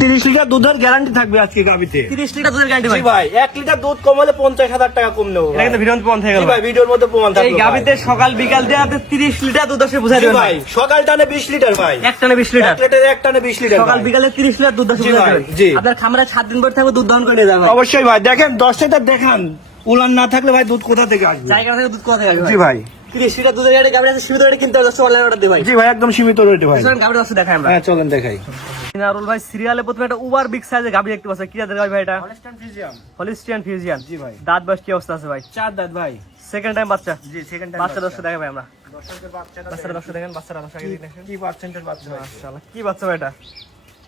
তিরিশ লিটার দুধের গ্যারান্টি থাকবে আজকে গাবিতে তিরিশ লিটার দুধের গ্যারান্টি ভাই জি ভাই। এক লিটার দুধ কম হলে পঞ্চাশ হাজার টাকা কম নেব এটা কিন্তু ভিডিও প্রমাণ থেকে গেল ভাই ভিডিওর মধ্যে প্রমাণ এই গাবিতে সকাল বিকাল দিয়ে আপনি তিরিশ লিটার দুধ আসে বুঝাই দেবেন ভাই সকাল টানে বিশ লিটার ভাই। এক টানে বিশ লিটার। এক লিটার এক টানে বিশ লিটার সকাল বিকালে তিরিশ লিটার দুধ আসে জি বুঝাই দেবেন। জি। আপনার খামারে সাত দিন পর থাকবে দুধ দহন করে যাবে অবশ্যই ভাই দেখেন দশ লিটার দেখান। উলান না থাকলে ভাই দুধ কোথা থেকে আসবে? জায়গা থেকে দুধ কোথা থেকে আসবে জি ভাই। তিরিশ লিটার দুধের গাড়ি গাড়ি আছে সীমিত রেটে কিনতে হবে দশটা অনলাইন অর্ডার দিয়ে ভাই। জি ভাই একদম সীমিত রেটে ভাই। গাড়ি দশটা দেখাই আমরা। হ্যাঁ চলেন দেখাই। নারুল ভাই সিরিয়ালে প্রথমে একটা উবার বিগ সাইজের গাড়ি দেখতে পাচ্ছেন। কি জাতের গাড়ি ভাই এটা? ফিজিয়াম হলিস্টিয়ান ফিউজিয়ান জি ভাই। দাঁত বয়স কি অবস্থা আছে ভাই? চার দাঁত ভাই। সেকেন্ড টাইম বাচ্চা? জি সেকেন্ড বাচ্চা। দশটা দেখাই ভাই আমরা। বাচ্চাটা দশটা দেখেন। বাচ্চারা দশটা দেখেন। কি পার্সেন্টের বাচ্চা মাশাআল্লাহ কি বাচ্চা ভাই এটা?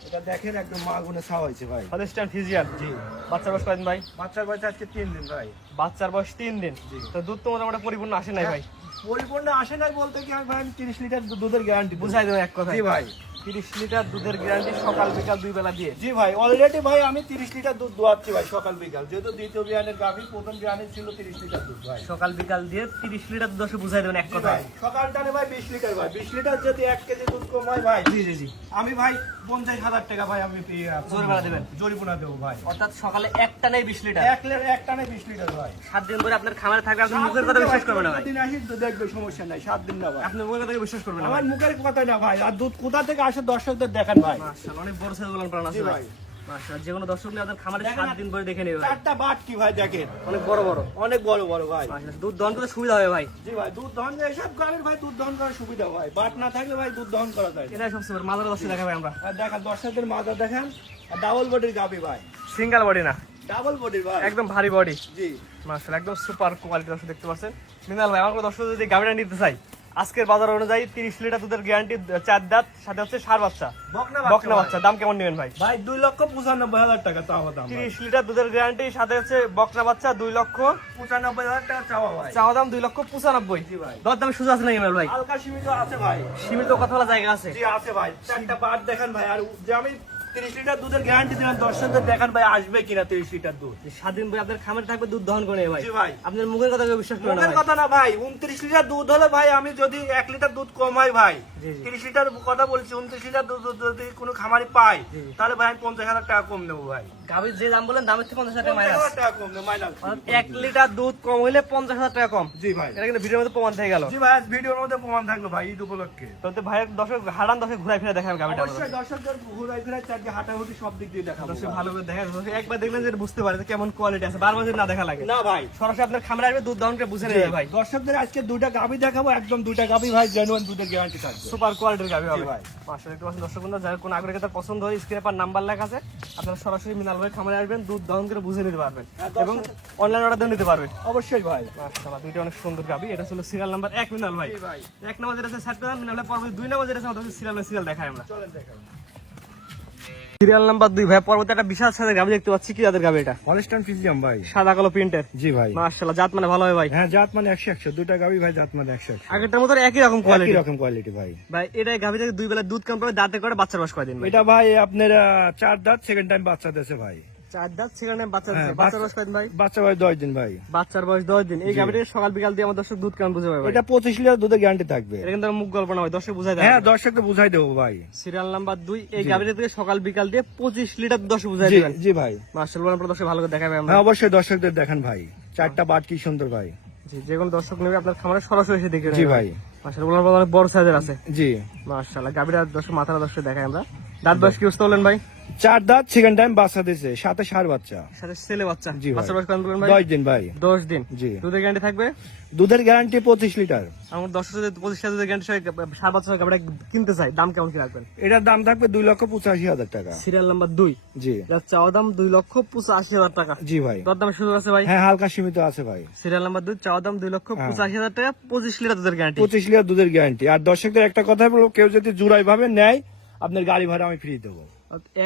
এটা দেখেন একদম মা গুনে ছাওয়া হয়েছে ভাই। হলিস্টিয়ান ফিউজিয়ান জি। বাচ্চার বয়স কয়দিন ভাই? বাচ্চার বয়স আজকে তিন দিন ভাই। বাচ্চার বয়স তিন দিন। তো দুধ তো মোটামুটি পরিপূর্ণ আসে নাই ভাই? পরিপূর্ণ আসে নাই বলতে কি আমি ভাই তিরিশ লিটার দুধের গ্যারান্টি বুঝাই দেবেন এক কথা জি ভাই। তিরিশ লিটার দুধের গ্যারান্টি সকাল বিকাল দুই বেলা দিয়ে। জি ভাই অলরেডি ভাই আমি তিরিশ লিটার দুধ দোয়াচ্ছি ভাই সকাল বিকাল। যেহেতু দ্বিতীয় বিয়ানের গাভি প্রথম বিয়ানের ছিল তিরিশ লিটার দুধ ভাই। সকাল বিকাল দিয়ে তিরিশ লিটার দুধ আসে বুঝাই দেবেন এক কথা ভাই সকাল টানে ভাই বিশ লিটার ভাই। বিশ লিটার যদি এক কেজি দুধ কম হয় ভাই জি জি জি। আমি ভাই পঞ্চাশ হাজার টাকা ভাই আমি জরিমানা দেবেন? জরিমানা দেবো ভাই। অর্থাৎ সকালে একটা নেই বিশ লিটার? এক বিশ লিটার ভাই। সাত দিন ধরে আপনার খামারে থাকবে আপনি মুখের কথা বিশ্বাস করবেন না ভাই। দিন আসি তো দেখবে সমস্যা নাই সাত দিন না ভাই। আপনি মুখের কথা বিশ্বাস করবেন না আমার মুখের কথা না ভাই আর দুধ কোথা থেকে আসে দর্শকদের দেখান ভাই। অনেক বড় সাইজ বলেন প্রাণ আছে ভাই। যে কোনো দর্শক নিয়ে খামারে সাত দিন পরে দেখে নেবে ভাই। চারটা বাট কি ভাই দেখেন? অনেক বড় বড়। অনেক বড় বড় ভাই। দুধ দহন করতে সুবিধা হবে ভাই। জি ভাই দুধ দহন এসব গাড়ির ভাই দুধ দহন করার সুবিধা ভাই। বাট না থাকলে ভাই দুধ দহন করা যায় না। এটাই সবচেয়ে বড় মাদার দশটা দেখাবে আমরা। আর দেখান দর্শকদের মাজা দেখেন আর ডাবল বডির গাবি ভাই। সিঙ্গেল বডি না। ডাবল বডির ভাই। একদম ভারী বডি জি। মাশাআল্লাহ একদম সুপার কোয়ালিটি দর্শক দেখতে পাচ্ছেন। মিনাল ভাই আমার দর্শক যদি গাড়িটা নিতে চাই আজকের বাজার অনুযায়ী তিরিশ লিটার দুধের গ্যারান্টি চার দাঁত সাথে হচ্ছে সার বাচ্চা। বকনা বাচ্চা দাম কেমন নেবেন ভাই? ভাই দুই লক্ষ পঁচানব্বই হাজার টাকা চাওয়া দাম তিরিশ লিটার দুধের গ্যারান্টি সাথে হচ্ছে বকনা বাচ্চা দুই লক্ষ পঁচানব্বই হাজার টাকা চাওয়া ভাই। চাওয়া দাম দুই লক্ষ পঁচানব্বই। দর দাম সুযোগ আছে না ইমেল ভাই? হালকা সীমিত আছে ভাই। সীমিত কথা বলা জায়গা আছে। জি আছে ভাই। চারটা বাট দেখেন ভাই। আর যে আমি তিরিশ লিটার দুধের গ্যারান্টি দিলাম দর্শকদের দেখান ভাই আসবে কিনা তিরিশ লিটার দুধ স্বাধীন ভাই আপনার খামারে থাকবে দুধ দহন করে ভাই জি ভাই। আপনার মুখের কথা বিশ্বাস করে না মুখের কথা না ভাই উনত্রিশ লিটার দুধ হলে ভাই আমি যদি এক লিটার দুধ কমাই ভাই জি, জি। তিরিশ লিটার কথা বলছি উনত্রিশ লিটার দুধ যদি কোনো খামারে পাই। তাহলে ভাই আমি পঞ্চাশ হাজার টাকা কম নেব ভাই গাভীর যে দাম বলেন দামের থেকে পঞ্চাশ টাকা মাইনাস হাজার টাকা কম নেব মাইনাস এক লিটার দুধ কম হইলে পঞ্চাশ হাজার টাকা কম। জি ভাই। এটা কিন্তু ভিডিওর মধ্যে প্রমাণ থেকে গেল। জি ভাই ভিডিওর মধ্যে প্রমাণ থাকল ভাই ঈদ উপলক্ষে। তো তো দর্শক হারান দর্শক ঘুরাই ফিরে দেখাবেন গাভীটা অবশ্যই দর্শকদের ঘুরাই ফিরাই চারটে হাঁটাহুটি সব দিক দিয়ে দেখাবো। দর্শক ভালো করে দেখা একবার দেখলেন যে বুঝতে পারে কেমন কোয়ালিটি আছে। বারবার যদি না দেখা লাগে। না ভাই। সরাসরি আপনার খামারে আসবে দুধ বুঝে নেবে ভাই। দর্শকদের আজকে দুইটা গাবি দেখাবো একদম দুইটা গাবি ভাই জেনুয়ান দুধের গ্যারান্টি থাকবে। সুপার কোয়ালিটির গাভী হবে ভাই। পাঁচশো দেখতে পাচ্ছেন দর্শক বন্ধু যার কোনো আগ্রহী তার পছন্দ হয় স্ক্রিনে পার নাম্বার লেখা আছে। আপনারা সরাসরি মিনাল ভাই খামারে আসবেন দুধ দহন করে বুঝে নিতে পারবেন। হ্যাঁ, এবং অনলাইন অর্ডার নিতে পারবেন। অবশ্যই ভাই। মাশাআল্লাহ দুইটা অনেক সুন্দর গাবি। এটা ছিল সিরিয়াল নাম্বার এক মিনাল ভাই। এক নাম্বার যেটা আছে সাত মিনাল পরবর্তী দুই নাম্বার যেটা আছে আমাদের সিরিয়াল সিরিয়াল দেখাই আমরা। চলেন দেখাবো সিরিয়াল নাম্বার দুই ভাই পরবর্তী একটা বিশাল সাদের গাভী দেখতে পাচ্ছি। কি যাদের গাভী এটা? হলস্টাইন ফিজিয়াম ভাই। সাদা কালো প্রিন্টের। জি ভাই। মাশাআল্লাহ জাত মানে ভালো হয় ভাই? হ্যাঁ জাত মানে 100 100 দুইটা গাবি ভাই জাত মানে 100 100 আগেরটার মতো একই রকম কোয়ালিটি একই রকম কোয়ালিটি ভাই। ভাই এটাই গাভী থেকে দুই বেলা দুধ কম পাবে দাঁতে করে বাচ্চার বাস করে দিন এটা ভাই আপনার চার দাঁত সেকেন্ড টাইম বাচ্চা দিয়েছে ভাই। চার দাঁত সেখানে বাচ্চা হ্যাঁ, বাচ্চার বয়স কয়দিন ভাই? বাচ্চা ভাই দশ দিন ভাই। বাচ্চার বয়স দশ দিন। এই গাভীটা সকাল বিকাল দিয়ে আমার দর্শক দুধ কেমন বুঝে পাবে এটা পঁচিশ লিটার দুধের গ্যারান্টি থাকবে। এটা কিন্তু মুখ গল্প না ভাই দর্শক বুঝাই দেয় হ্যাঁ দর্শককে বুঝাই দেবো ভাই। সিরিয়াল নাম্বার দুই এই গাভীটা থেকে সকাল বিকাল দিয়ে পঁচিশ লিটার দর্শক বুঝাই দেবেন। জি ভাই। মার্শাল আপনার দর্শক ভালো করে দেখাবে হ্যাঁ অবশ্যই দর্শকদের দেখান ভাই। চারটা বাট কি সুন্দর ভাই। জি যে কোনো দর্শক নেবে আপনার খামারে সরাসরি এসে দেখে জি ভাই। মার্শাল অনেক বড় সাইজের আছে। জি। মার্শাল্লাহ গাভীটা দর্শক মাথার দর্শক দেখায় আমরা। দাঁত বয়স কি বুঝতে বললেন ভাই? চার দাঁত সেকেন্ড টাইম বাচ্চা দিয়েছে সাথে সার বাচ্চা। সাথে ছেলে বাচ্চা। জি ভাই। বয়স দশ দিন ভাই। দশ দিন। জি। দুধের গ্যারান্টি থাকবে? দুধের গ্যারান্টি পঁচিশ লিটার। আমার যদি পঁচিশ দুধের গ্যারান্টি সার বাচ্চা গাভীটা কিনতে চাই। দাম কেমন কি রাখবেন? এটার দাম থাকবে দুই লক্ষ পঁচাশি হাজার টাকা। সিরিয়াল নাম্বার দুই। জি। যার চাওয়া দাম দুই লক্ষ পঁচাশি হাজার টাকা। জি ভাই। দর দামের সুযোগ আছে ভাই। হ্যাঁ হালকা সীমিত আছে ভাই। সিরিয়াল নাম্বার দুই চাওয়া দাম দুই লক্ষ হ্যাঁ। পঁচাশি হাজার টাকা পঁচিশ লিটার দুধের গ্যারান্টি পঁচিশ লিটার দুধের গ্যারান্টি আর দর্শকদের একটা কথা বলব কেউ যদি জুড়াই ভাবে নেয় আপনার গাড়ি ভাড়া আমি ফ্রি দেবো।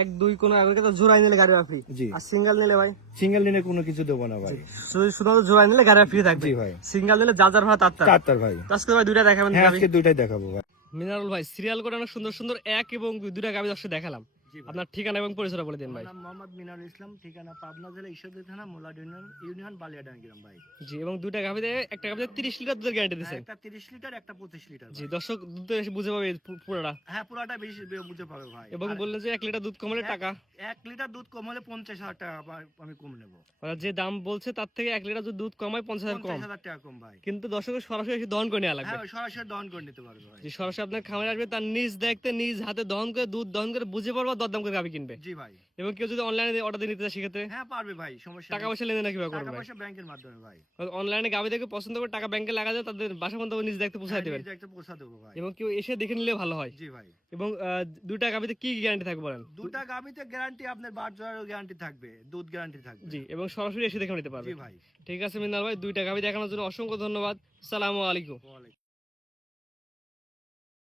এক দুই কোন জোড়াই নিলে গাড়ি ফ্রি জি। আর সিঙ্গেল নিলে ভাই? সিঙ্গেল নিলে কোনো কিছু দেবো না ভাই। শুধু শুধুমাত্র জোড়াই নিলে গাড়ি ফ্রি থাকবে? ভাই। সিঙ্গেল নিলে যা যার ভাড়া তার তার। ভাই। আজকে ভাই দুইটা দেখাবেন হ্যাঁ আজকে দুইটাই দেখাবো ভাই। মিনারুল ভাই সিরিয়াল করে অনেক সুন্দর সুন্দর এক এবং দুই দুইটা গাড়ি দর্শক দেখালাম। আপনার ঠিকানা এবং পরিচয়টা বলে দিন ভাই। আমার নাম মোহাম্মদ মিনারুল ইসলাম ঠিকানা পাবনা জেলা ঈশ্বরদী থানা মোলাড ইউনিয়ন ইউনিয়ন বালিয়াডাঙ্গি গ্রাম ভাই। জি এবং দুইটা গাভিতে একটা গাভিতে তিরিশ লিটার দুধের গ্যারান্টি দিচ্ছেন একটা তিরিশ লিটার একটা পঁচিশ লিটার জি দর্শক দুধ এসে বুঝে পাবে পুরোটা। হ্যাঁ পুরাটা বেশি বুঝে পাবে ভাই। এবং বললেন যে এক লিটার দুধ কমালে টাকা। এক লিটার দুধ কম হলে পঞ্চাশ হাজার টাকা বা- আমি কম নেব। অর্থাৎ যে দাম বলছে তার থেকে এক লিটার যদি দুধ কমায় পঞ্চাশ হাজার কম। পঞ্চাশ হাজার টাকা কম ভাই। কিন্তু দর্শকের সরাসরি এসে দহন করে নেওয়া লাগবে। হ্যাঁ সরাসরি দহন করে নিতে পারবে ভাই। যে সরাসরি আপনার খামারে আসবে তার নিজ দেখতে নিজ হাতে দহন করে দুধ দহন করে বুঝে পারব দরদাম করে গাভি কিনবে? জি ভাই। এবং কেউ যদি অনলাইনে অর্ডার দিয়ে নিতে চায় সেক্ষেত্রে? হ্যাঁ পারবে ভাই সমস্যা টাকা পয়সা লেনদেন কীভাবে টাকা করবে ভাই? পয়সা ব্যাংকের মাধ্যমে ভাই। অনলাইনে গাভি দেখে পছন্দ করে টাকা ব্যাংকে লাগা যায় তাদের বাসা পর্যন্ত নিজ দেখতে পৌঁছায় দেবেন। নিজে একটা পোষা দেবো ভাই। এবং কেউ এসে দেখে নিলে ভালো হয়। জি ভাই। এবং আহ, দুইটা গাভিতে কি গ্যারান্টি থাকবে বলেন? দুটা গাবিতে গ্যারান্টি আপনার বার জোড়ারও গ্যারান্টি থাকবে দুধ গ্যারান্টি থাকবে। জি এবং সরাসরি এসে দেখে নিতে পারবে। জি ভাই। ঠিক আছে মিনাল ভাই দুইটা গাভি দেখানোর জন্য অসংখ্য ধন্যবাদ। সালামু আলাইকুম।